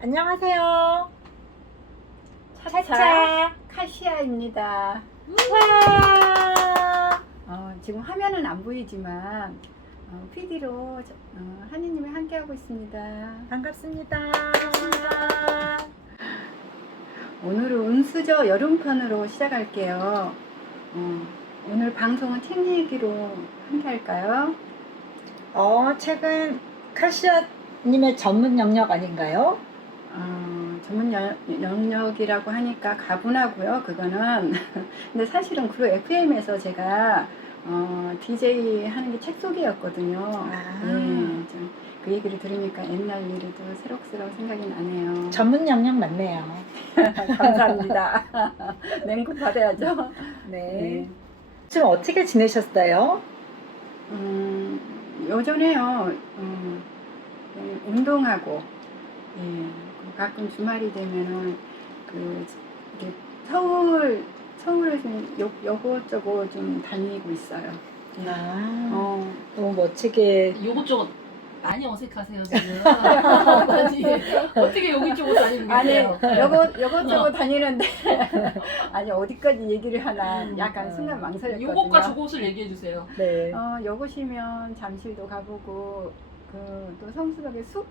안녕하세요. 차차 카시아입니다. 와! 지금 화면은 안 보이지만 PD로 한이님이 함께하고 있습니다. 반갑습니다. 오늘은 은수저 여름편으로 시작할게요. 오늘 방송은 책 얘기로 함께할까요? 책은 카시아님의 전문 영역 아닌가요? 전문 영역이라고 하니까 가분하고요. 그거는 근데 사실은 그리고 FM에서 제가 DJ 하는 게 책 소개였거든요. 그 얘기를 들으니까 옛날 일이 또 새록새록 생각이 나네요. 전문 영역 맞네요. 감사합니다. 맹구 받아야죠. 네. 지금 어떻게 지내셨어요? 요전에요. 운동하고 가끔 주말이 되면은 이렇게 서울에서 요것저것 좀 다니고 있어요. 너무 멋지게. 요것저것 많이 어색하세요 지금. 아니 어떻게 여기저것 다니는 아니 거예요? 요것저것 다니는데 아니 어디까지 얘기를 하나 약간 순간 망설였거든요. 요것과 저것을 얘기해 주세요. 네. 요것이면 잠실도 가보고 또 성수동의 숲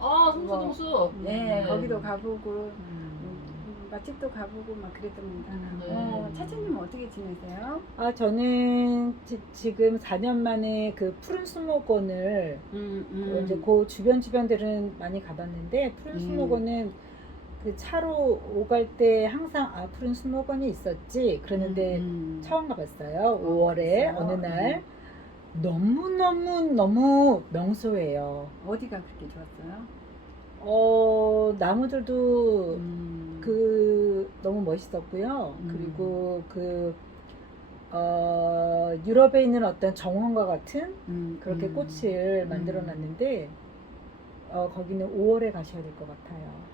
성수동수. 네, 거기도 가보고 맛집도 가보고 막 그랬답니다. 차차님은 어떻게 지내세요? 저는 지금 4년 만에 그 푸른 수목원을 이제 그 주변들은 많이 가봤는데 푸른 수목원은 그 차로 오갈 때 항상 푸른 수목원이 있었지 그러는데 처음 가봤어요. 5월에 어느 날 너무 명소예요. 어디가 그렇게 좋았어요? 나무들도 너무 멋있었고요. 그리고 유럽에 있는 어떤 정원과 같은 그렇게 꽃을 만들어 놨는데 거기는 5월에 가셔야 될 것 같아요.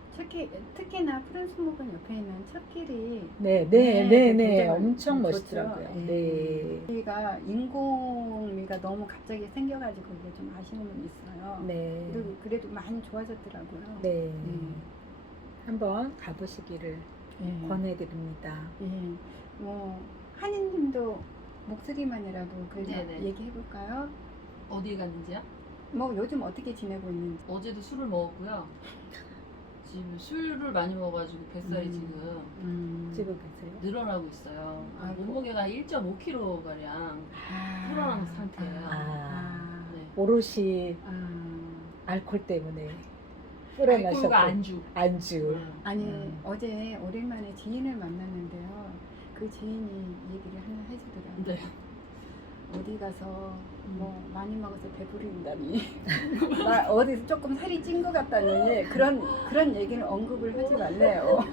특히나 푸른 수목원 옆에 있는 첫길이 네, 엄청 멋있더라고요. 좋죠. 네. 여기가 인공미가 너무 갑자기 생겨가지고 그게 좀 아쉬움은 있어요. 네. 그래도 많이 좋아졌더라고요. 네. 한번 가보시기를 권해드립니다. 한이님도 목소리만이라도 그래서 네네. 얘기해볼까요? 어디에 갔는지요? 뭐 요즘 어떻게 지내고 있는지. 어제도 술을 먹었고요. 지금 술을 많이 먹어가지고 뱃살이 지금 찍고 계세요? 늘어나고 있어요. 아이고. 몸무게가 1.5kg 가량 불어난 상태예요. 네. 오롯이 알코올 때문에 불어나셨고 알코올과 안주. 안주. 어제 오랜만에 지인을 만났는데요. 그 지인이 얘기를 하나 해주더라고요. 네. 어디 가서 뭐 많이 먹어서 배부른다니 어디서 조금 살이 찐 것 같다니 그런 얘기는 언급을 하지 말래요.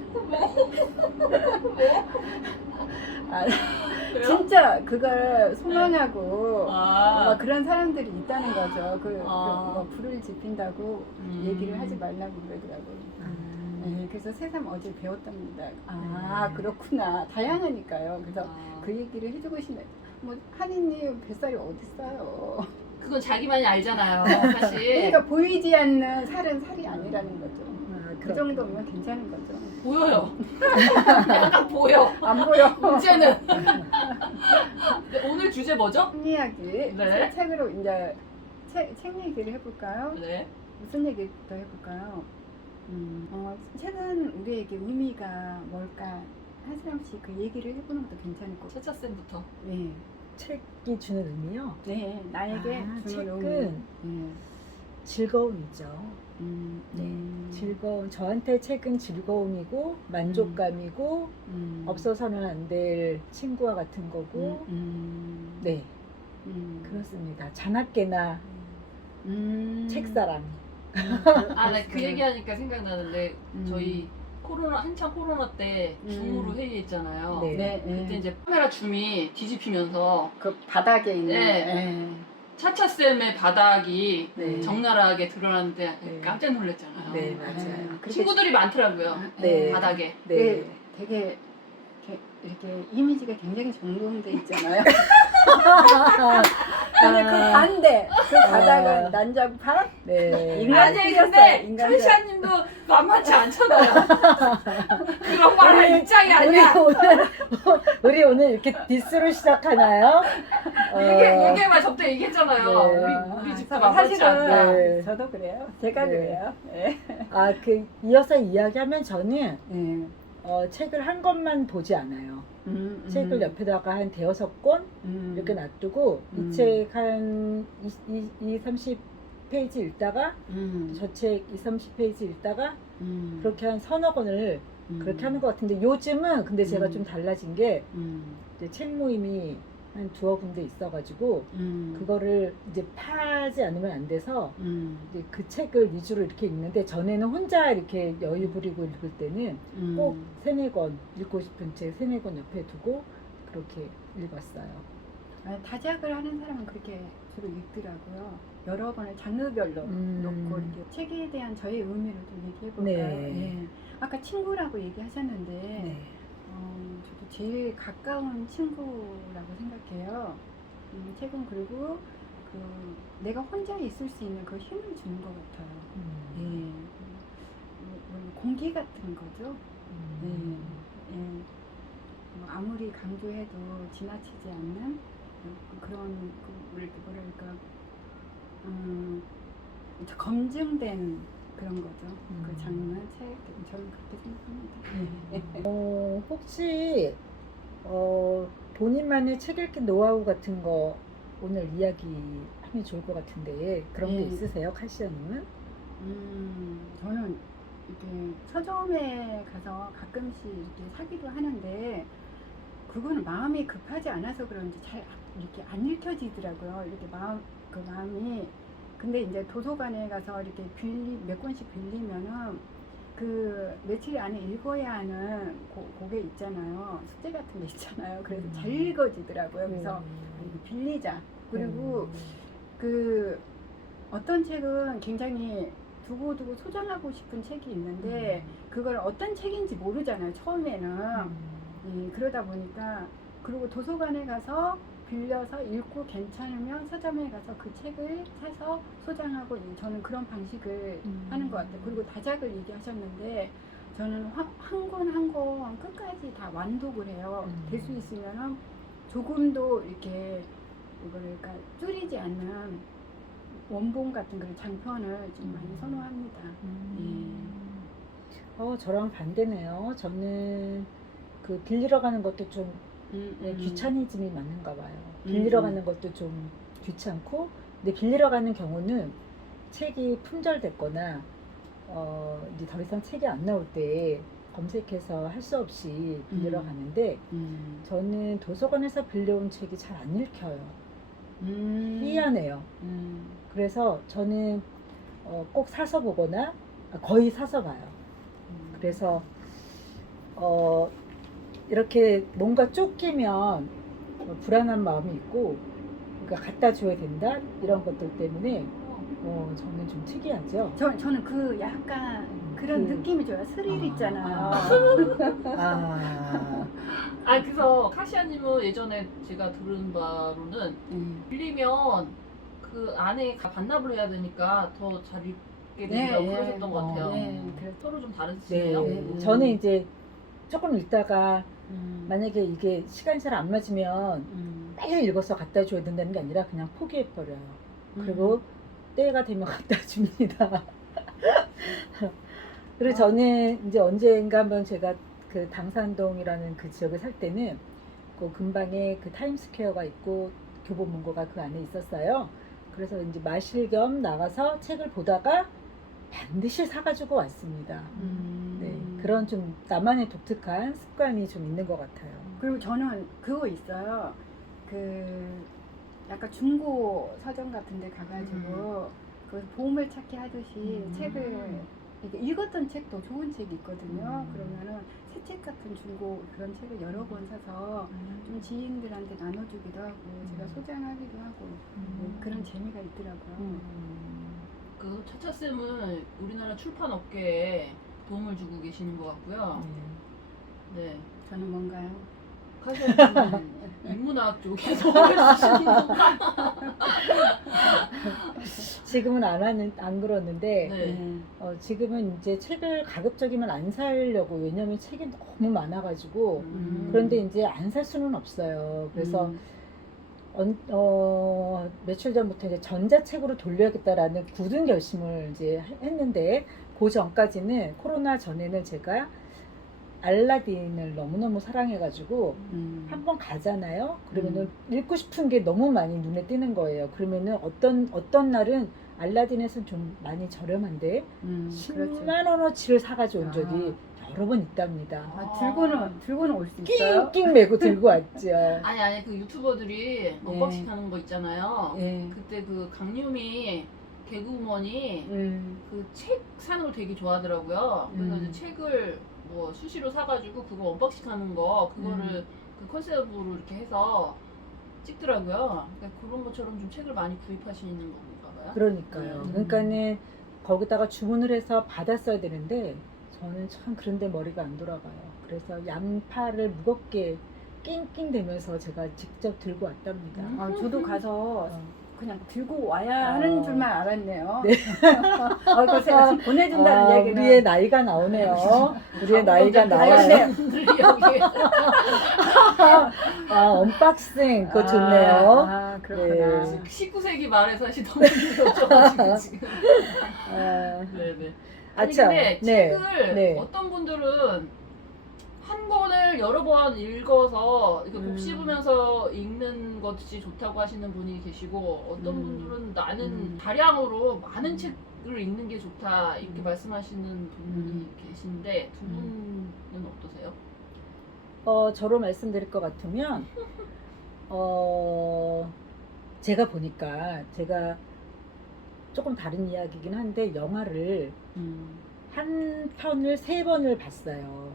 진짜 그걸 소망하고 막 그런 사람들이 있다는 거죠. 뭐 불을 지핀다고 얘기를 하지 말라고 그러더라고요. 네, 그래서 새삼 어제 배웠답니다. 그렇구나. 다양하니까요. 그래서 그 얘기를 해주고 싶네. 뭐 한이님 뱃살이 어딨어요. 그건 자기만이 알잖아요. 사실. 그러니까 보이지 않는 살은 살이 아니라는 거죠. 그 정도면 괜찮은 거죠. 보여요. 약간 보여. 안 보여. 문제는. 네, 오늘 주제 뭐죠? 책 이야기. 네. 책으로 이제 책 얘기를 해볼까요? 네. 무슨 얘기부터 해볼까요? 책은 우리에게 의미가 뭘까? 한 사람씩 그 얘기를 해보는 것도 괜찮을 것 같아요. 차차쌤부터. 네. 책이 주는 의미요? 네, 나에게 주는 책은 의미. 즐거움이죠. 네, 저한테 책은 즐거움이고 만족감이고 없어서는 안 될 친구와 같은 거고 네, 그렇습니다. 자나깨나 책사랑. 나 그 얘기하니까 생각나는데 저희 한창 코로나 때 줌으로 회의했잖아요. 네. 그때 이제 카메라 줌이 뒤집히면서 그 바닥에 있는. 네. 차차쌤의 바닥이 네. 적나라하게 드러났는데 네. 깜짝 놀랐잖아요. 네, 맞아요. 그렇게 친구들이 많더라고요. 네. 바닥에. 네. 되게 이렇게 이미지가 굉장히 정돈돼 있잖아요. 근데 그 반대, 그 바닥은 난장판, 네. 인간 아니 생겼어요, 근데 인간 철시아님도 만만치 않잖아요. 그런 말할 입장이 우리 아니야. 우리 오늘 이렇게 디스로 시작하나요? 얘기해봐. 저때 얘기했잖아요. 네. 우리 집도 만만치 않다. 사실은 네. 저도 그래요. 제가 네. 그래요. 네. 그 이어서 이야기하면 저는 네. 책을 한 권만 보지 않아요. 책을 옆에다가 한 대여섯 권 이렇게 놔두고 이 책 한 30페이지 읽다가 저 책 30페이지 읽다가 그렇게 한 서너 권을 그렇게 하는 것 같은데 요즘은 근데 제가 좀 달라진 게 이제 책 모임이 한 두어 군데 있어가지고 그거를 이제 파지 않으면 안 돼서 이제 그 책을 위주로 이렇게 읽는데 전에는 혼자 이렇게 여유 부리고 읽을 때는 꼭 세네 권 읽고 싶은 책 세네 권 옆에 두고 그렇게 읽었어요. 다작을 하는 사람은 그렇게 주로 읽더라고요. 여러 번을 장르별로 놓고 이렇게 책에 대한 저의 의미를 좀 얘기해 볼까요? 네. 아까 친구라고 얘기하셨는데 네. 저도 제일 가까운 친구라고 생각해요. 책은 그리고 내가 혼자 있을 수 있는 그 힘을 주는 것 같아요. 예. 공기 같은 거죠. 아무리 강조해도 지나치지 않는 그런 뭐랄까 검증된 그런 거죠. 그 장르 책 저는 그렇게 생각합니다. 혹시 본인만의 책 읽기 노하우 같은 거 오늘 이야기하면 좋을 것 같은데 그런 게 있으세요, 카시아님은? 저는 이렇게 서점에 가서 가끔씩 이렇게 사기도 하는데 그거는 마음이 급하지 않아서 그런지 잘 이렇게 안 읽혀지더라고요. 이렇게 마음이 근데 이제 도서관에 가서 이렇게 몇 권씩 빌리면은 그 며칠 안에 읽어야 하는 그게 있잖아요. 숙제 같은 게 있잖아요. 그래서 잘 읽어지더라고요. 그래서 이거 빌리자. 그리고 그 어떤 책은 굉장히 두고두고 소장하고 싶은 책이 있는데 그걸 어떤 책인지 모르잖아요. 처음에는. 그러다 보니까 그리고 도서관에 가서 빌려서 읽고 괜찮으면 서점에 가서 그 책을 사서 소장하고 저는 그런 방식을 하는 것 같아요. 그리고 다작을 얘기하셨는데 저는 한 권 한 권 끝까지 다 완독을 해요. 될 수 있으면 조금도 이렇게 뭐랄까 줄이지 않는 원본 같은 그런 장편을 좀 많이 선호합니다. 저랑 반대네요. 저는 그 빌리러 가는 것도 좀 귀차니즘이 많은가 봐요. 빌리러 가는 것도 좀 귀찮고, 근데 빌리러 가는 경우는 책이 품절됐거나 이제 더 이상 책이 안 나올 때 검색해서 할 수 없이 빌리러 가는데 저는 도서관에서 빌려온 책이 잘 안 읽혀요. 희한해요. 그래서 저는 꼭 사서 보거나 거의 사서 봐요. 그래서 이렇게 뭔가 쫓기면 불안한 마음이 있고 그러니까 갖다 줘야 된다 이런 것들 때문에 저는 좀 특이하죠. 저는 그 약간 그런 느낌이 좋아요. 스릴 있잖아요. 그래서 카시아님은 예전에 제가 들은 바로는 빌리면 그 안에 반납을 해야 되니까 더 잘 읽게 된다고 그러셨던 것 같아요. 그래서 서로 좀 다르시네요. 저는 이제 조금 읽다가 만약에 이게 시간이 잘 안 맞으면 빨리 읽어서 갖다 줘야 된다는 게 아니라 그냥 포기해버려요. 그리고 때가 되면 갖다 줍니다. 그리고 저는 이제 언젠가 한번 제가 그 당산동이라는 그 지역에 살 때는 그 근방에 그 타임스퀘어가 있고 교보문고가 그 안에 있었어요. 그래서 이제 마실 겸 나가서 책을 보다가 반드시 사가지고 왔습니다. 네, 그런 좀 나만의 독특한 습관이 좀 있는 것 같아요. 그리고 저는 그거 있어요. 그 약간 중고 서점 같은 데 가가지고 그 보물 찾기 하듯이 책을 이게 읽었던 책도 좋은 책이 있거든요. 그러면은 새 책 같은 중고 그런 책을 여러 권 사서 좀 지인들한테 나눠주기도 하고 제가 소장하기도 하고 그런 재미가 있더라고요. 그 차차쌤은 우리나라 출판 업계에 도움을 주고 계시는 것 같고요. 네. 저는 뭔가요? 카시아님 인문학 쪽에서 해주시는 건가? 지금은 안 그러는데 네. 지금은 이제 책을 가급적이면 안 사려고. 왜냐면 책이 너무 많아가지고. 음. 그런데 이제 안 살 수는 없어요. 그래서 며칠 전부터 이제 전자책으로 돌려야겠다라는 굳은 결심을 이제 했는데, 그 전까지는, 코로나 전에는 제가 알라딘을 너무너무 사랑해가지고 한번 가잖아요. 그러면은 읽고 싶은 게 너무 많이 눈에 띄는 거예요. 그러면은 어떤 날은 알라딘에서는 좀 많이 저렴한데 10만 원어치를 사가지고 온 적이 여러 번 있답니다. 들고는 올 수 있어요? 낑낑 메고 들고 왔죠. 아니 그 유튜버들이 언박싱 하는 거 있잖아요. 예. 그때 그 강유미 개그우먼이 그 책 사는 걸 되게 좋아하더라고요. 그래서 이제 책을 뭐 수시로 사가지고 그거 언박싱 하는 거 그거를 그 컨셉으로 이렇게 해서 찍더라고요. 그러니까 그런 것처럼 좀 책을 많이 구입하시는 건가 봐요. 그러니까요. 그러니까는 거기다가 주문을 해서 받았어야 되는데 저는 참 그런데 머리가 안 돌아가요. 그래서 양팔을 무겁게 낑낑대면서 제가 직접 들고 왔답니다. 저도 가서 그냥 들고 와야 어. 하는 줄만 알았네요. 네. 그래서 보내준다는 얘기는 우리의 나이가 나오네요. 우리의 나이가 나와요. 분들이 여기 언박싱 그거 좋네요. 그렇구나. 네. 19세기 말에 사시던 분들이어가지고 지금. 네네. 아니 아차, 근데 네, 책을 네. 어떤 분들은 한 권을 여러 번 읽어서 이렇게 곱씹으면서 읽는 것이 좋다고 하시는 분이 계시고, 어떤 분들은 나는 다량으로 많은 책을 읽는 게 좋다 이렇게 말씀하시는 분이 계신데, 두 분은 어떠세요? 저로 말씀드릴 것 같으면 제가 보니까 제가 조금 다른 이야기긴 한데 영화를 한 편을 3번을 봤어요.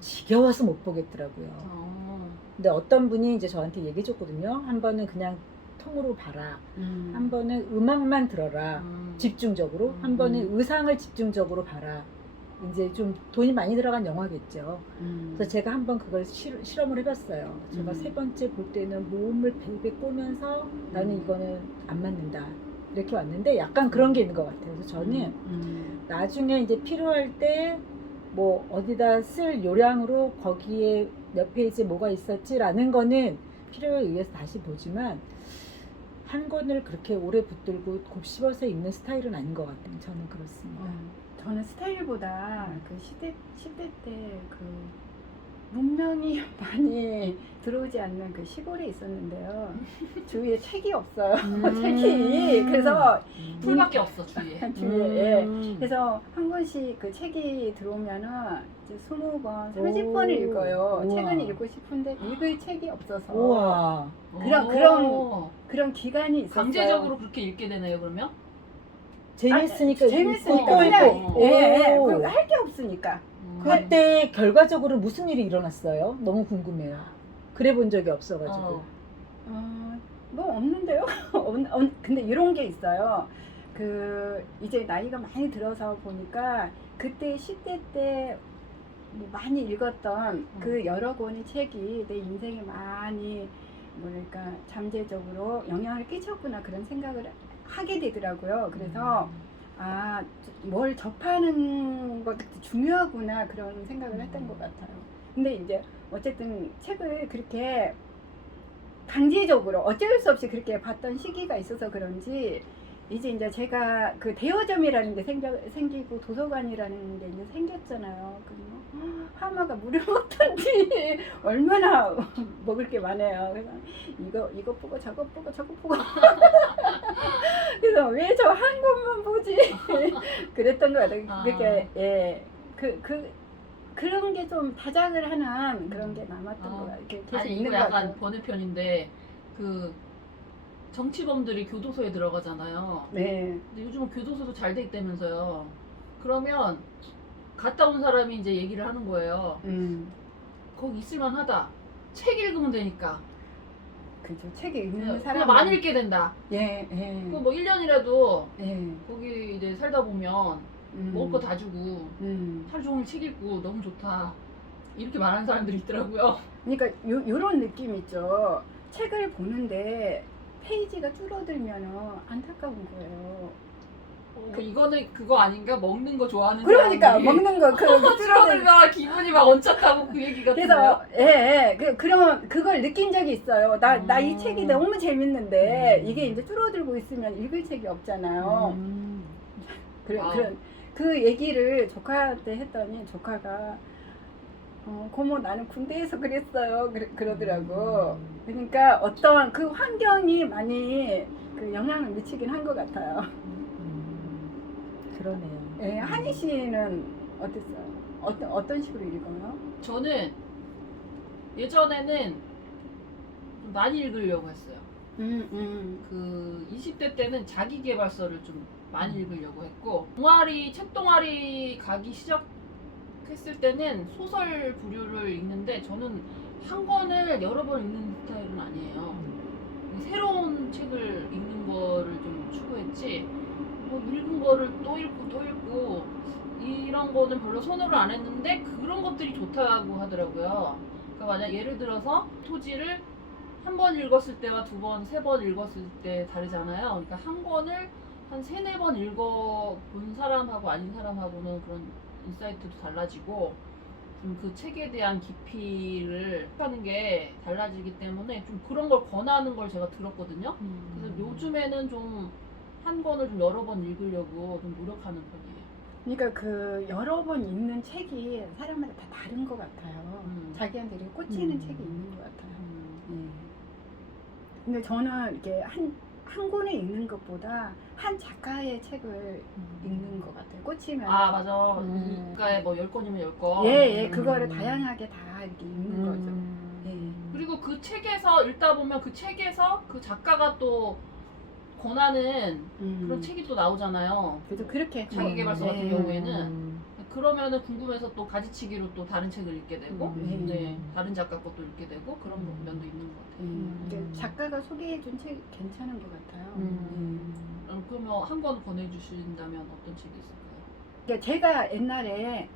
지겨워서 못 보겠더라고요. 근데 어떤 분이 이제 저한테 얘기해 줬거든요. 한 번은 그냥 통으로 봐라. 한 번은 음악만 들어라. 집중적으로. 한 번은 의상을 집중적으로 봐라. 이제 좀 돈이 많이 들어간 영화겠죠. 그래서 제가 한번 그걸 실험을 해봤어요. 제가 3번째 볼 때는 몸을 베베 꼬면서 나는 이거는 안 맞는다. 이렇게 왔는데 약간 그런 게 있는 것 같아요. 그래서 저는 나중에 이제 필요할 때 뭐 어디다 쓸 요량으로 거기에 몇 페이지에 뭐가 있었지라는 거는 필요에 의해서 다시 보지만 한 권을 그렇게 오래 붙들고 곱씹어서 읽는 스타일은 아닌 것 같아요. 저는 그렇습니다. 저는 스타일보다 그 10대 때 그 문명이 많이 들어오지 않는 그 시골에 있었는데요. 주위에 책이 없어요. 책이. 그래서 풀밖에 없어 주위에. 그래서 한 권씩 그 책이 들어오면은 이제 20권, 30권을 읽어요. 우와. 책은 읽고 싶은데 읽을 책이 없어서. 우와. 그런 기간이 있었어요. 강제적으로 그렇게 읽게 되나요 그러면? 재밌으니까 재밌으니까 읽고 그냥 할 게 없으니까. 그때 결과적으로 무슨 일이 일어났어요? 너무 궁금해요. 그래 본 적이 없어가지고. 뭐 없는데요? 근데 이런 게 있어요. 그 이제 나이가 많이 들어서 보니까 그때 10대 때 뭐 많이 읽었던 그 여러 권의 책이 내 인생에 많이 뭐랄까 잠재적으로 영향을 끼쳤구나 그런 생각을 하게 되더라고요. 그래서 뭘 접하는 것도 중요하구나 그런 생각을 했던 것 같아요. 근데 이제 어쨌든 책을 그렇게 강제적으로 어쩔 수 없이 그렇게 봤던 시기가 있어서 그런지 이제 제가 그 대여점이라는 게 생기고 도서관이라는 게 이제 생겼잖아요. 하마가 물을 먹던지 얼마나 먹을 게 많아요. 그래서 이거 보고 저거 보고 그래서 왜 저 한 권만 보지? 그랬던 것 같아요. 그렇게 그런 게 좀 다작을 하는 그런 게 남았던 것 같아요. 계속 아니 있는 이거 것 약간 같아요. 번외편인데 그 정치범들이 교도소에 들어가잖아요. 네. 근데 요즘은 교도소도 잘 돼 있다면서요. 그러면 갔다 온 사람이 이제 얘기를 하는 거예요. 거기 있을만하다. 책 읽으면 되니까. 그죠. 책 읽는 그냥 사람 많이 읽게 된다. 예. 그 뭐 1년이라도 예. 거기 이제 살다 보면 먹을 거 다 주고 하루 종일 책 읽고 너무 좋다. 이렇게 말하는 사람들이 있더라고요. 그러니까 요런 느낌 있죠. 책을 보는데 페이지가 줄어들면은 안타까운 거예요. 이거는 그거 아닌가? 먹는 거 좋아하는 그러니까 사람이 먹는 거 줄어들. 줄어들면 기분이 막 언짢다고 그 얘기 같은데요. 그래서 그러면 그걸 느낀 적이 있어요. 나 이 책이 너무 재밌는데 이게 이제 줄어들고 있으면 읽을 책이 없잖아요. 그런 그 얘기를 조카한테 했더니 조카가 고모 나는 군대에서 그랬어요. 그러더라고. 그러니까 어떤 그 환경이 많이 그 영향을 미치긴 한 것 같아요. 그러네요. 예, 한희 씨는 어땠어요? 어떤 식으로 읽어요? 저는 예전에는 좀 많이 읽으려고 했어요. 그 20대 때는 자기계발서를 좀 많이 읽으려고 했고 책 동아리 가기 시작했을 때는 소설 부류를 읽는데 저는 한 권을 여러 번 읽는 스타일은 아니에요. 새로운 책을 읽는 거를 좀 추구했지 뭐 읽은 거를 또 읽고 이런 거는 별로 선호를 안 했는데 그런 것들이 좋다고 하더라고요. 그러니까 만약 예를 들어서 토지를 한 번 읽었을 때와 두 번, 세 번 읽었을 때 다르잖아요. 그러니까 한 권을 한 세네 번 읽어본 사람하고 아닌 사람하고는 그런 인사이트도 달라지고 좀 그 책에 대한 깊이를 하는 게 달라지기 때문에 좀 그런 걸 권하는 걸 제가 들었거든요. 그래서 요즘에는 좀 한 권을 좀 여러 번 읽으려고 좀 노력하는 편이에요. 그러니까 그 여러 번 읽는 책이 사람마다 다 다른 것 같아요. 자기한테 이렇게 꽂히는 책이 있는 것 같아요. 근데 저는 이렇게 한 권을 읽는 것보다 한 작가의 책을 읽는 것 같아요. 꽂히면. 아 맞아. 작가에 뭐 10권이면 10권. 예, 그거를 다양하게 다 이렇게 읽는 거죠. 예. 그리고 그 책에서 읽다 보면 그 책에서 그 작가가 또 권하는 그런 책이 또 나오잖아요. 그래도 그렇게 자기계발서 같은 네. 경우에는 그러면은 궁금해서 또 가지치기로 또 다른 책을 읽게 되고 네, 다른 작가 것도 읽게 되고 그런 면도 있는 것 같아요. 근데 작가가 소개해준 책 괜찮은 것 같아요. 그러면 한 권 권해주신다면 어떤 책이 있을까요? 그러니까 제가 옛날에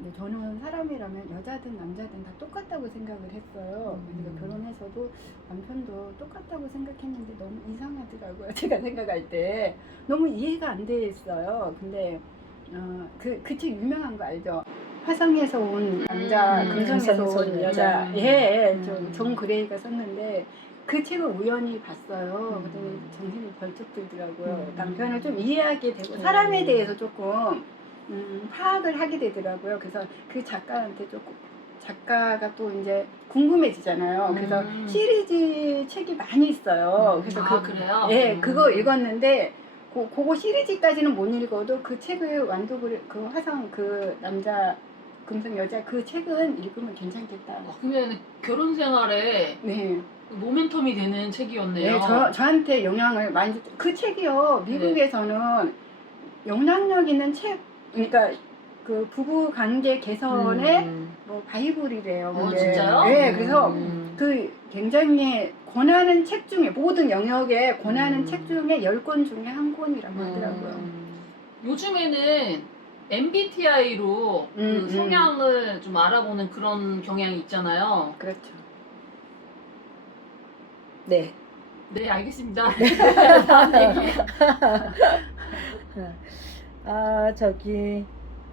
이제 저는 사람이라면 여자든 남자든 다 똑같다고 생각을 했어요. 그러니까 결혼해서도 남편도 똑같다고 생각했는데 너무 이상하더라고요. 제가 생각할 때 너무 이해가 안 돼 있어요. 근데 그 책 유명한 거 알죠? 화성에서 온 남자, 금성에서 온 여자. 좀 그레이가 썼는데 그 책을 우연히 봤어요. 그랬더니 정신이 벌쩍 들더라고요. 남편을 좀 이해하게 되고 사람에 대해서 조금 파악을 하게 되더라고요. 그래서 그 작가한테 조금 작가가 또 이제 궁금해지잖아요. 그래서 시리즈 책이 많이 있어요. 그래서 그래요? 예, 그거 읽었는데 그거 시리즈까지는 못 읽어도 그 책을 완독을 그 화성 그 남자 금성 여자 그 책은 읽으면 괜찮겠다. 그러면 결혼 생활에 네. 모멘텀이 되는 책이었네요. 네, 저한테 영향을 많이 줬죠. 그 책이요. 미국에서는 영향력 있는 책, 그러니까 그 부부 관계 개선의 뭐 바이블이래요. 진짜요? 네, 그래서 그 굉장히 권하는 책 중에 모든 영역에 권하는 책 중에 10권 중에 한 권이라고 하더라고요. 요즘에는 MBTI로 그 성향을 좀 알아보는 그런 경향이 있잖아요. 그렇죠. 네. 네, 알겠습니다.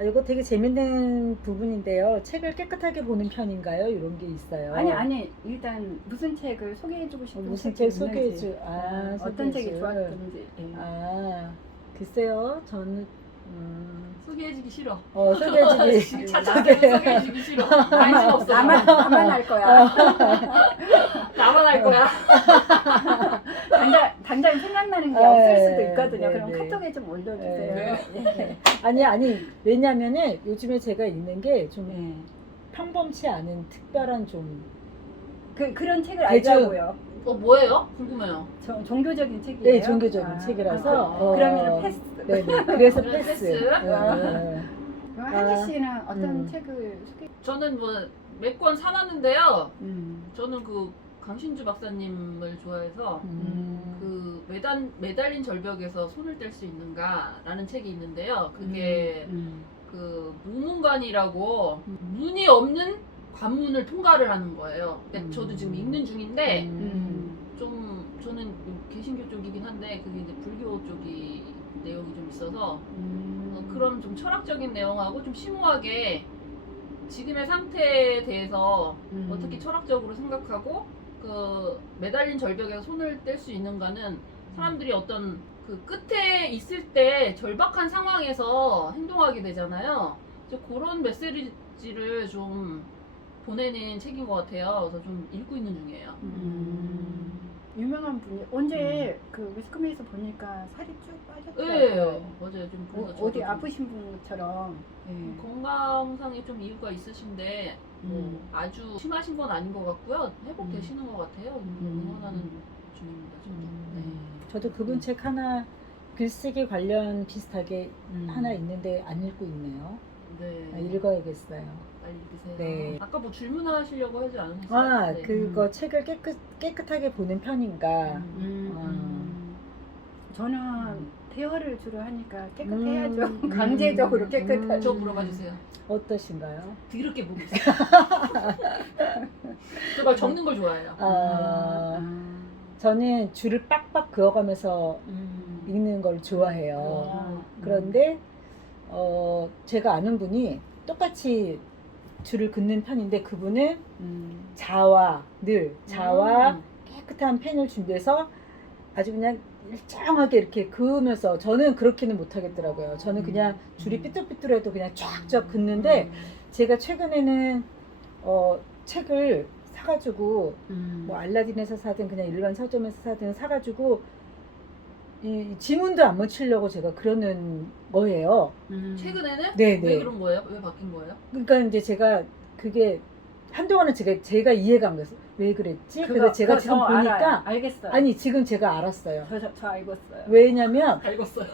이거 되게 재밌는 부분인데요. 책을 깨끗하게 보는 편인가요? 이런 게 있어요. 아니 일단 무슨 책을 소개해주고 싶은 무슨 책이 책 있는지, 어떤 책이 소개해줄. 좋았던지. 글쎄요. 저는 소개해주기 싫어. 소개해주기 소개해주기 싫어. 관심 없어. 나만 할 거야. 나만 할 거야. 당장 생각나는 게 네, 없을 수도 있거든요. 네, 그럼 네. 카톡에 좀 올려주세요. 네. 아니 왜냐면은 요즘에 제가 읽는 게 좀 네. 평범치 않은 특별한 좀 그런 책을 대충. 알자고요. 뭐예요? 궁금해요. 종교적인 책이에요? 네, 종교적인 책이라서 그러면 패스. 네네. 그래서 그래서 패스. 패스? 그럼 한희 씨는 어떤 책을 소개? 저는 뭐 몇 권 사놨는데요. 음. 저는 그 강신주 박사님을 좋아해서 그 매달린 절벽에서 손을 뗄 수 있는가라는 책이 있는데요. 그게 그 무문관이라고 눈이 없는 관문을 통과를 하는 거예요. 근데 저도 지금 읽는 중인데 좀 저는 개신교 쪽이긴 한데 그게 이제 불교 쪽이 내용이 좀 있어서 그런 좀 철학적인 내용하고 좀 심오하게 지금의 상태에 대해서 어떻게 철학적으로 생각하고 그 매달린 절벽에서 손을 뗄 수 있는가는 사람들이 어떤 그 끝에 있을 때 절박한 상황에서 행동하게 되잖아요. 그래서 그런 메시지를 좀 보내는 책인 것 같아요. 그래서 좀 읽고 있는 중이에요. 유명한 분이 언제 그 매스컴에서 보니까 살이 쭉 빠졌더라고요. 네, 맞아요. 좀 그래서 어디 저도 좀 아프신 분처럼. 건강상에 좀 이유가 있으신데 뭐 아주 심하신 건 아닌 것 같고요. 회복되시는 것 같아요. 응원하는 중입니다. 저도. 저도 그분 책 하나 글쓰기 관련 비슷하게 하나 있는데 안 읽고 있네요. 네. 읽어야겠어요. 빨리 읽으세요. 네. 아까 뭐 질문하시려고 하지 않으셨어요? 아, 네. 그거 책을 깨끗하게 보는 편인가? 저는 대화를 주로 하니까 깨끗해야죠. 강제적으로 깨끗하죠. 저 물어봐 주세요. 어떠신가요? 더럽게 보고 있어요. 제가 적는 걸 좋아해요. 저는 줄을 빡빡 그어가면서 읽는 걸 좋아해요. 그런데 제가 아는 분이 똑같이 줄을 긋는 편인데 그분은 자와 깨끗한 펜을 준비해서 아주 그냥 일정하게 이렇게 그으면서 저는 그렇게는 못하겠더라고요. 저는 그냥 줄이 삐뚤삐뚤해도 그냥 쫙쫙 긋는데 제가 최근에는 책을 사가지고 뭐 알라딘에서 사든 그냥 일반 서점에서 사든 사가지고 이 지문도 안 묻히려고 제가 그러는 거예요. 최근에는? 네네. 왜 그런 거예요? 왜 바뀐 거예요? 그러니까 이제 제가 그게 한동안은 제가 이해가 안 갔어요. 왜 그랬지? 그래서 제가 지금 보니까 알겠어요. 아니 지금 제가 알았어요. 저 알겠어요. 왜냐면 읽었어요.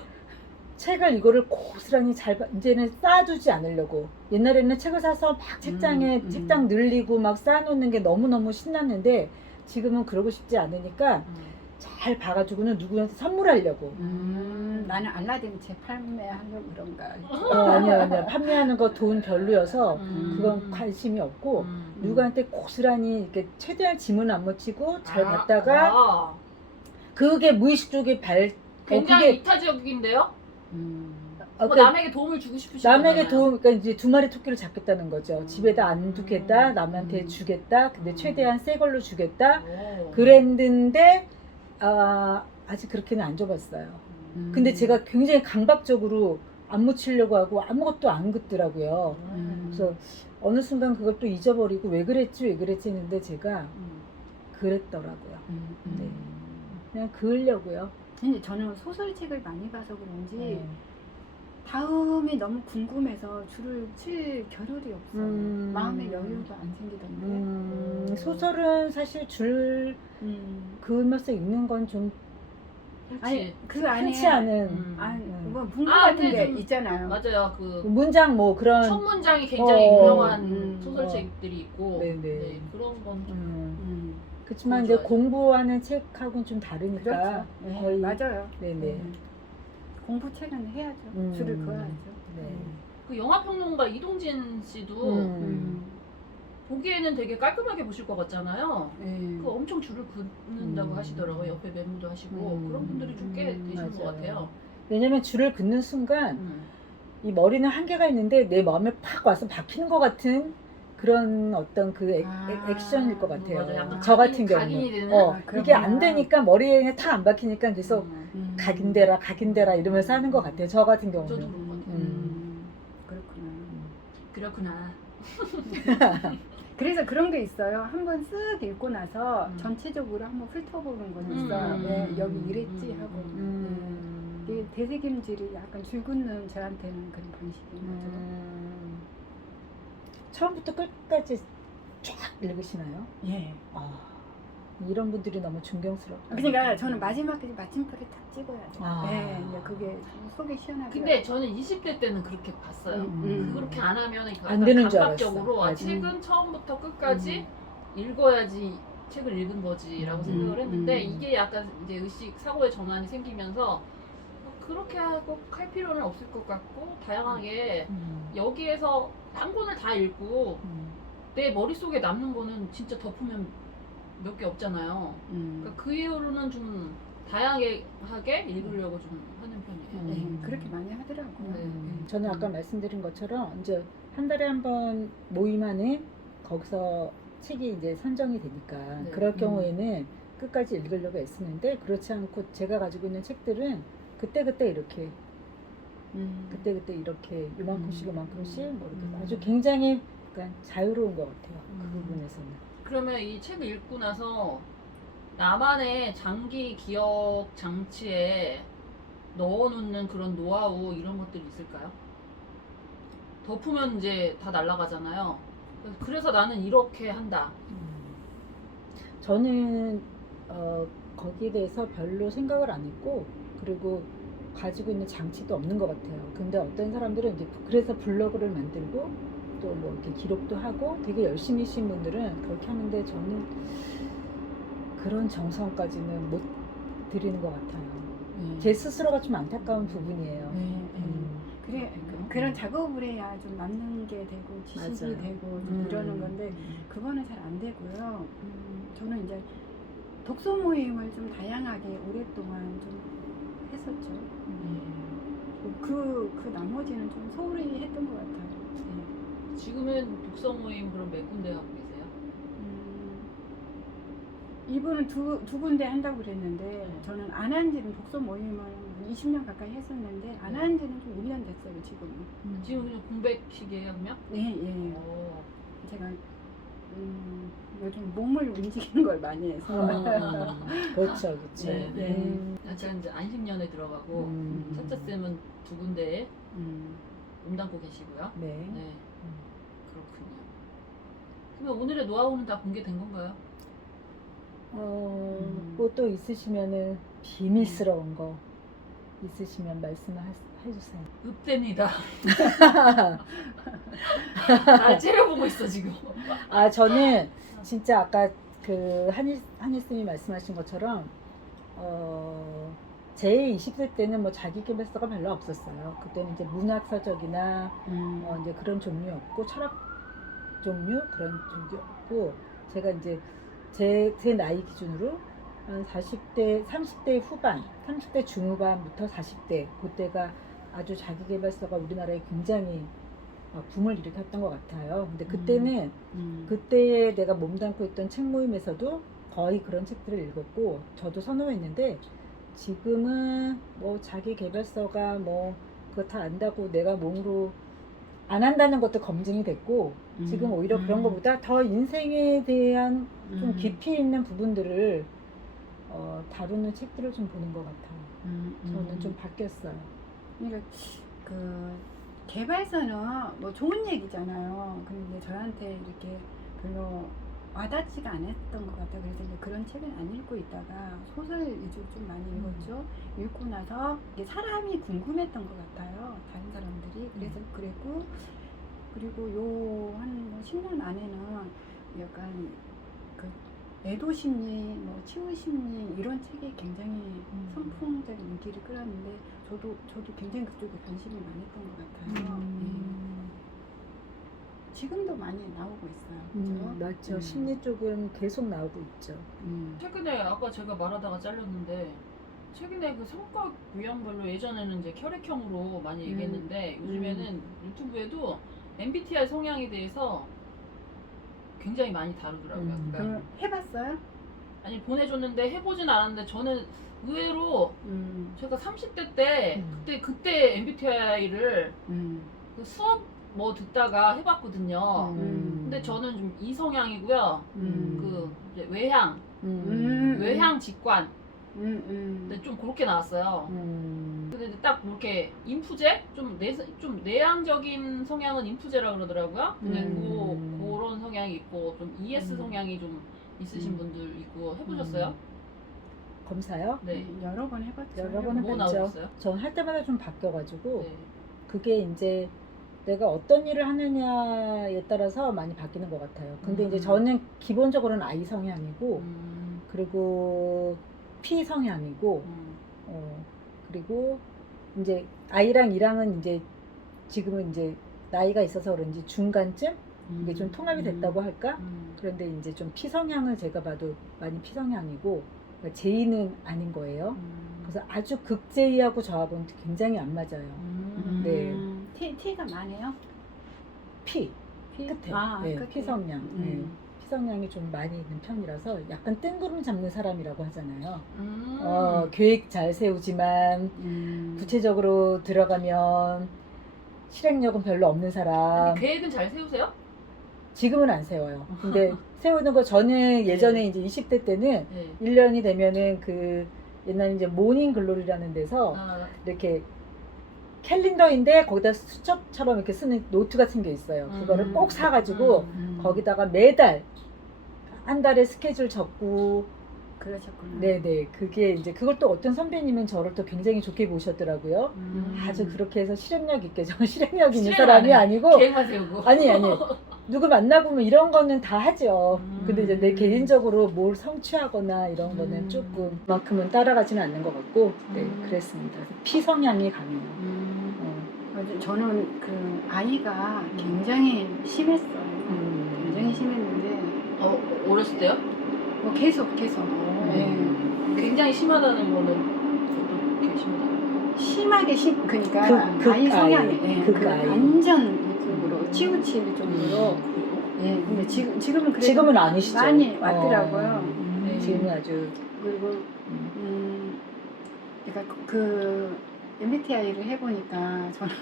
책을 이거를 고스란히 이제는 쌓아두지 않으려고. 옛날에는 책을 사서 막 책장에 책장 늘리고 막 쌓아놓는 게 너무너무 신났는데 지금은 그러고 싶지 않으니까 잘 봐가지고는 누구한테 선물하려고. 나는 알라딘 책 판매하려고 그런가. 아니야. 판매하는 거 돈 별로여서 그건 관심이 없고 누구한테 고스란히 이렇게 최대한 지문 안 묻히고 잘 봤다가 그게 무의식 쪽에 굉장히 이타적인데요? 뭐 그러니까 남에게 도움을 주고 싶으시잖아요. 남에게 도움, 그러니까 이제 두 마리 토끼를 잡겠다는 거죠. 집에다 안 두겠다, 남한테 주겠다, 근데 최대한 새 걸로 주겠다. 그랬는데 아직 그렇게는 안 줘봤어요. 근데 제가 굉장히 강박적으로 안 묻히려고 하고 아무것도 안 긋더라고요. 그래서 어느 순간 그걸 또 잊어버리고 왜 그랬지 했는데 제가 그랬더라고요. 네. 그냥 그으려고요. 근데 저는 소설책을 많이 봐서 그런지 다음이 너무 궁금해서 줄을 칠 겨를이 없어요. 마음의 여유가 안 생기던데. 소설은 사실 줄 그으면서 읽는 건 좀 아니 그 안에 흔치 않은 뭐 문구 같은 근데 게 좀 있잖아요. 맞아요. 그 문장 뭐 그런 첫 문장이 굉장히 유명한 소설책들이 있고 네네. 네, 그런 건 좀 그렇지만 이제 좋아요. 공부하는 책하고는 좀 다르니까 그렇죠. 네, 거의 맞아요. 네네. 공부책은 해야죠. 줄을 그어야죠. 네. 그 영화평론가 이동진 씨도 보기에는 되게 깔끔하게 보실 것 같잖아요. 그 엄청 줄을 긋는다고 하시더라고요. 옆에 메모도 하시고 그런 분들이 좀 꽤 되시는 것 같아요. 왜냐면 줄을 긋는 순간 이 머리는 한계가 있는데 내 마음에 팍 와서 박히는 것 같은 그런 어떤 그 액션일 것 같아요. 맞아, 약간 저 같은 각인이 경우는 되는? 이게 안 되니까 머리에 탁 안 박히니까 계속 각인되라 이러면서 하는 것 같아요. 저 같은 저도 경우는. 그런 것 같아요. 그렇구나. 그래서 그런 게 있어요. 한번 쓱 읽고 나서 전체적으로 한번 훑어보는 건 있어요. 네, 여기 이랬지 하고. 이게 되새김질이 약간 줄 긋는 저한테는 그런 방식인 거죠. 처음부터 끝까지 쫙 읽으시나요? 예. 이런 분들이 너무 존경스럽다. 그러니까 저는 마지막까지 마침표를 딱 찍어야 돼요. 네, 이제 그게 속이 시원하게. 근데 저는 20대 때는 그렇게 봤어요. 그렇게 안 하면 안 되는 줄 감각적으로 알았어. 책은 처음부터 끝까지 읽어야지 책을 읽은 거지라고 생각을 했는데 이게 약간 이제 의식 사고의 전환이 생기면서 그렇게 꼭 할 필요는 없을 것 같고 다양하게 여기에서 한 권을 다 읽고 내 머릿속에 남는 거는 진짜 덮으면 몇 개 없잖아요. 그러니까 그 이후로는 좀 다양하게 읽으려고 좀 하는 편이에요. 네, 그렇게 많이 하더라고요. 네. 저는 아까 말씀드린 것처럼 이제 한 달에 한 번 모임하는 거기서 책이 이제 선정이 되니까 네. 그럴 경우에는 끝까지 읽으려고 애쓰는데 그렇지 않고 제가 가지고 있는 책들은 그때그때 이렇게 그때그때 이렇게 요만큼씩 요만큼씩 뭐 이렇게 아주 굉장히 그러니까 자유로운 것 같아요. 그 부분에서는. 그러면 이 책을 읽고 나서 나만의 장기 기억 장치에 넣어놓는 그런 노하우 이런 것들이 있을까요? 덮으면 이제 다 날아가잖아요. 그래서 나는 이렇게 한다. 저는 거기에 대해서 별로 생각을 안 했고 그리고 가지고 있는 장치도 없는 것 같아요. 근데 어떤 사람들은 이제 그래서 블로그를 만들고 또 뭐 이렇게 기록도 하고 되게 열심히신 분들은 그렇게 하는데 저는 그런 정성까지는 못 드리는 것 같아요. 제 스스로가 좀 안타까운 부분이에요. 그래 그런 작업을 해야 좀 남는 게 되고 지식이 맞아요. 되고 좀 이러는 건데 그거는 잘 안 되고요. 저는 이제 독서 모임을 좀 다양하게 오랫동안 좀 했었죠. 그 나머지는 좀 소홀히 했던 것 같아요. 지금은 독서 모임 그럼 몇 군데 하고 계세요? 이분은 두 군데 한다고 그랬는데 네. 저는 안 한 지는 독서 모임을 20년 가까이 했었는데 안 한 지는 좀 1년 됐어요 지금은. 지금 그냥 공백식이에요, 그러면? 예. 오. 제가 요즘 몸을 움직이는 걸 많이 해서 그렇죠. 네. 약간 이제 안식년에 들어가고 차차쌤은 두 군데에 몸담고 계시고요. 네. 네. 그렇군요. 그러면 오늘의 노하우는 다 공개된 건가요? 뭐 또 있으시면은 비밀스러운 거 있으시면 말씀을 해주세요. 읍됩니다. 날 째려보고 있어 지금. 아 저는 진짜 아까 그 한일쌤이 말씀하신 것처럼 제 20대 때는 뭐 자기계발서가 별로 없었어요. 그때는 이제 문학서적이나 이제 그런 종류였고 철학 종류 그런 종류였고 제가 이제 제 나이 기준으로 한 40대, 30대 후반, 30대 중후반부터 40대 그때가 아주 자기계발서가 우리나라에 굉장히 붐을 일으켰던 것 같아요. 근데 그때는 그때에 내가 몸담고 있던 책 모임에서도 거의 그런 책들을 읽었고 저도 선호했는데 지금은 뭐 자기계발서가 뭐 그거 다 안다고 내가 몸으로 안 한다는 것도 검증이 됐고 지금 오히려 그런 것보다 더 인생에 대한 좀 깊이 있는 부분들을 다루는 책들을 좀 보는 것 같아요. 저는 좀 바뀌었어요. 그러니까 그 개발서는 뭐 좋은 얘기잖아요. 근데 저한테 이렇게 별로 와닿지가 않았던 것 같아요. 그래서 이제 그런 책은 안 읽고 있다가 소설 위주로 좀 많이 읽었죠. 읽고 나서 이게 사람이 궁금했던 것 같아요. 다른 사람들이. 그래서 그랬고 그리고 요 한 10년 안에는 약간 그 애도 심리, 뭐 치유 심리 이런 책이 굉장히 선풍적인 인기를 끌었는데 저도 굉장히 그쪽에 관심이 많았던 것 같아요. 지금도 많이 나오고 있어요. 그죠? 맞죠. 심리 쪽은 계속 나오고 있죠. 최근에 아까 제가 말하다가 잘렸는데 최근에 그 성과 유형별로 예전에는 이제 혈액형으로 많이 얘기했는데 요즘에는 유튜브에도 MBTI 성향에 대해서 굉장히 많이 다루더라고요. 그러니까 그럼 해봤어요? 아니 보내줬는데 해보진 않았는데 저는 의외로 제가 30대 때 그때 MBTI를 그 수업 뭐 듣다가 해봤거든요. 근데 저는 좀 이성향이고요. 그 이제 외향, 외향 직관. 근데 좀 그렇게 나왔어요. 근데 이제 딱 이렇게 인프제 좀 내향적인 성향은 인프제라 그러더라고요. 근데 그런 성향이 있고 좀 ES 성향이 좀 있으신 분들 있고 해보셨어요? 검사요? 네. 여러 번 해봤죠. 여러 번 뭐 해봤죠. 나오셨어요? 전 할 때마다 좀 바뀌어가지고 네. 그게 이제 내가 어떤 일을 하느냐에 따라서 많이 바뀌는 것 같아요. 근데 이제 저는 기본적으로는 I 성향이고 그리고 P 성향이고 그리고 이제 I랑 E랑은 이제 지금은 이제 나이가 있어서 그런지 중간쯤 이게 좀 통합이 됐다고 할까? 그런데 이제 좀 피성향은 제가 봐도 많이 피성향이고 그러니까 제이는 아닌 거예요. 그래서 아주 극제이하고 저하고는 굉장히 안 맞아요. 네. T가 많아요? 피 P? 끝에 끝에. 피성향. 네. 피성향이 좀 많이 있는 편이라서 약간 뜬구름 잡는 사람이라고 하잖아요. 계획 잘 세우지만 구체적으로 들어가면 실행력은 별로 없는 사람. 계획은 잘 세우세요? 지금은 안 세워요. 근데 세우는 거 저는 예전에 이제 20대 때는 네. 1년이 되면은 그 옛날에 이제 모닝 글로리라는 데서 이렇게 캘린더인데 거기다 수첩처럼 이렇게 쓰는 노트 같은 게 있어요. 그거를 꼭 사가지고 거기다가 매달 한 달에 스케줄 적고 그러셨구나. 네네 그게 이제 그걸 또 어떤 선배님은 저를 또 굉장히 좋게 보셨더라고요. 아주 그렇게 해서 실행력 있게 저는 실행력 있는 실행 사람이 안 아니고 계획만 세우고. 아니 누구 만나고 뭐 이런 거는 다 하죠. 근데 이제 내 개인적으로 뭘 성취하거나 이런 거는 조금 그만큼은 따라가지는 않는 것 같고 네 그랬습니다. 피성향이 강해요. 저는 그 아이가 굉장히 심했어요. 굉장히 심했는데 어렸을 때요? 뭐 계속 네. 굉장히 심하다는 거는 어떻게 심하다는 그러니까 그 아이 성향이 아이. 완전 이쪽으로 치우칠 정도로 근데 지금은 그래도 지금은 아니시죠? 많이 왔더라고요. 네. 지금은 아주 그리고 그러니까 그 MBTI를 해보니까 저는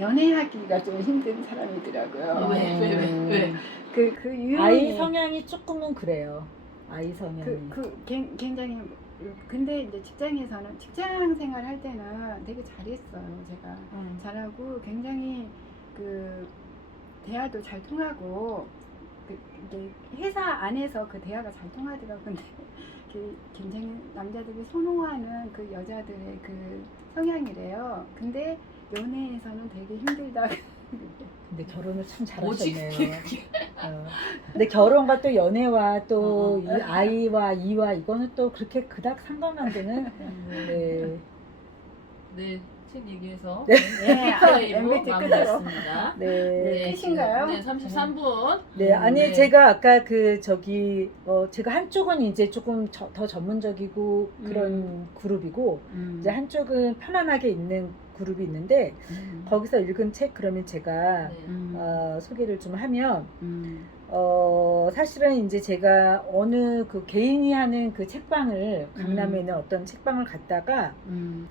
연애하기가 좀 힘든 사람이더라고요. 왜? 그 유형이 아이 성향이 조금은 그래요. 아이 성향이. 굉장히 근데 이제 직장에서는 직장 생활할 때는 되게 잘했어요. 제가 잘하고 굉장히 그 대화도 잘 통하고 이게 회사 안에서 그 대화가 잘 통하더라고요. 근데 굉장히 남자들이 선호하는 그 여자들의 그 성향이래요. 근데 연애에서는 되게 힘들다. 근데 결혼을 참 뭐지? 잘하셨네요. 근데 결혼과 또 연애와 또 이 아이와 이와 이거는 또 그렇게 그닥 상관관계는 네. 네, 책 얘기해서 MBTI 마무리했습니다. 네. 끝인가요? 네, 33분. 네, 아니 네. 제가 아까 제가 한쪽은 이제 조금 더 전문적이고 그런 그룹이고 이제 한쪽은 편안하게 있는 그룹이 있는데 거기서 읽은 책 그러면 제가 네. 소개를 좀 하면 사실은 이제 제가 어느 그 개인이 하는 그 책방을 강남에 있는 어떤 책방을 갔다가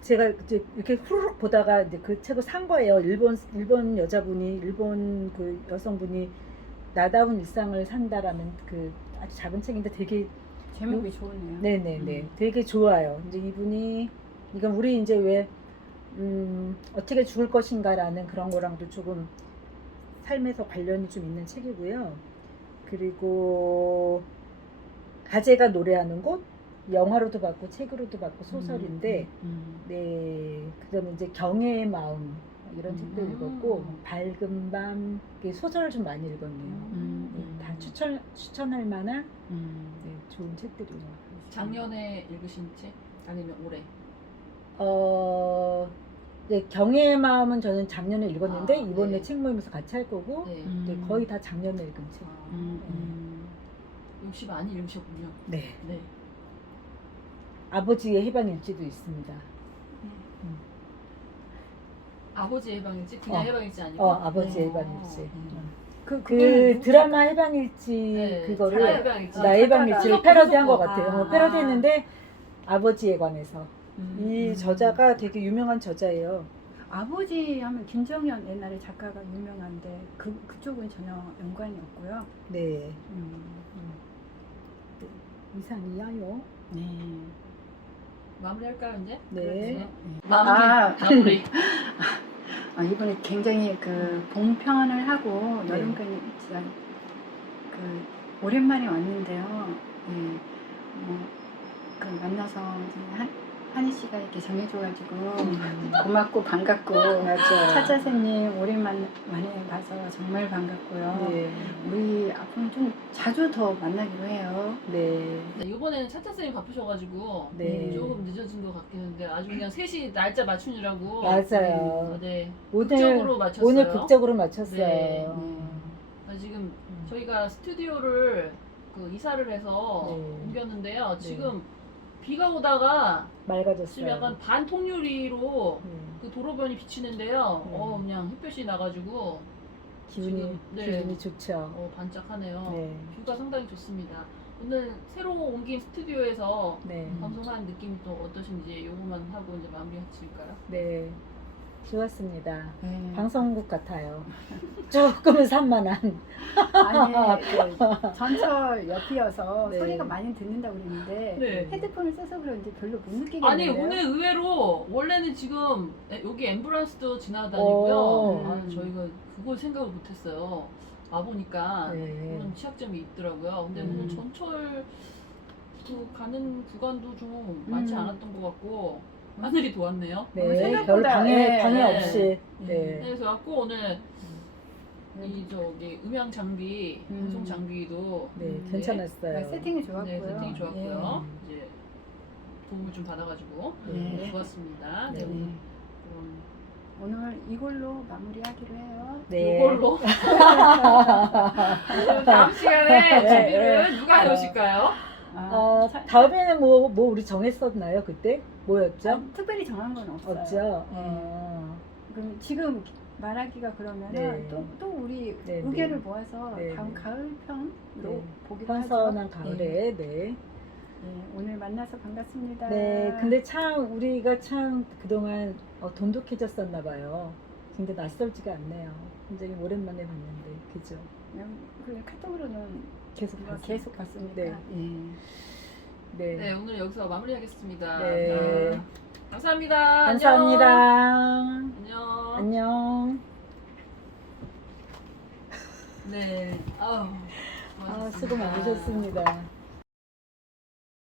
제가 이제 이렇게 후루룩 보다가 이제 그 책을 산 거예요. 일본 여자분이 일본 그 여성분이 나다운 일상을 산다라는 그 아주 작은 책인데 되게 제목이 좋네요. 네네네 되게 좋아요. 이제 이분이 이건 우리 이제 왜 어떻게 죽을 것인가라는 그런 거랑도 조금 삶에서 관련이 좀 있는 책이고요. 그리고 가재가 노래하는 곳 영화로도 봤고 책으로도 봤고 소설인데 네 그다음에 이제 경애의 마음 이런 책도 읽었고 밝은 밤 소설을 좀 많이 읽었네요. 네, 다 추천할 만한 네, 좋은 책들이에요. 작년에 읽으신 책? 아니면 올해? 네, 경애의 마음은 저는 작년에 읽었는데 이번에 네. 책 모임에서 같이 할 거고 네. 네, 거의 다 작년에 읽은 책. 역시 많이 읽으셨군요. 네. 네. 아버지의 해방일지도 있습니다. 아버지의 해방일지? 그냥 해방일지 아니고? 아버지의 해방일지. 그거는 드라마 해방일지 네, 그거를 나의 해방일지. 나의 해방일지를 작가가 패러디한 것 무섭고. 같아요. 패러디했는데 아버지에 관해서 이 저자가 되게 유명한 저자예요. 아버지 하면 김정현 옛날에 작가가 유명한데 그쪽은 전혀 연관이 없고요. 네. 이상이야요. 네. 마무리할까요 이제? 네. 마무리. 이번에 굉장히 그 봄편을 하고 여름편이 진짜 그 오랜만에 왔는데요. 예. 그 만나서 한희 씨가 이렇게 정해줘가지고 고맙고 반갑고 맞아요. 차차쌤님 오랜만에 봐서 정말 반갑고요. 네. 우리 앞으로 좀 자주 더 만나기로 해요. 네. 네, 이번에는 차차쌤이 바쁘셔가지고 네. 조금 늦어진 것 같긴 한데 아주 그냥 셋이 날짜 맞추느라고 맞아요. 네, 오늘 극적으로 맞췄어요. 오늘 극적으로 맞췄어요. 네. 지금 저희가 스튜디오를 그 이사를 해서 네. 옮겼는데요. 네. 지금 비가 오다가 맑아졌어요. 지금 약간 반통유리로 네. 그 도로변이 비치는데요. 네. 그냥 햇볕이 나가지고 기분이 지금, 네. 기분이 좋죠. 반짝하네요. 네. 뷰가 상당히 좋습니다. 오늘 새로 옮긴 스튜디오에서 네. 방송하는 느낌이 또 어떠신지 요거만 하고 이제 마무리 하실까요? 네. 좋았습니다. 네. 방송국 같아요. 조금은 산만한. 아니 그 전철 옆이어서 네. 소리가 많이 듣는다고 그랬는데 네. 헤드폰을 써서 그런지 별로 못 느끼겠는데요. 아니 오늘 의외로 원래는 지금 여기 앰뷸런스도 지나다니고요. 오. 저희가 그걸 생각을 못했어요. 와 보니까 네. 그런 취약점이 있더라고요. 근데 오늘 전철 그 가는 구간도 좀 많지 않았던 것 같고 하늘이 도왔네요. 네. 별 생각보다, 방해 네. 없이. 네. 네. 그래서 갖고 오늘 이 저기 음향 장비, 방송 장비도 네. 괜찮았어요. 세팅이 좋았고요. 네, 세팅이 좋았고요. 이제 도움을 좀 받아가지고 네. 좋았습니다. 네. 네. 네. 그럼 오늘 이걸로 마무리하기로 해요. 네. 이걸로 다음 시간에 준비를 누가 해오실까요? 다음에는 뭐 우리 정했었나요? 그때? 뭐였죠? 특별히 정한 건 없어요. 없죠? 네. 그럼 지금 말하기가 그러면 네. 또 우리 네, 의견을 네. 모아서 네, 다음 네. 가을 편으로 네. 보기로 하죠. 선선한 가을에. 네. 네, 오늘 만나서 반갑습니다. 네. 근데 참 우리가 참 그동안 돈독해졌었나 봐요. 굉장히 낯설지가 않네요. 굉장히 오랜만에 봤는데. 그죠? 그 카톡으로는 계속 봤어요. 계속 봤으니까. 네. 네. 네, 오늘 여기서 마무리하겠습니다. 네. 감사합니다. 감사합니다. 안녕. 안녕. 네. 아우. 수고 많으셨습니다.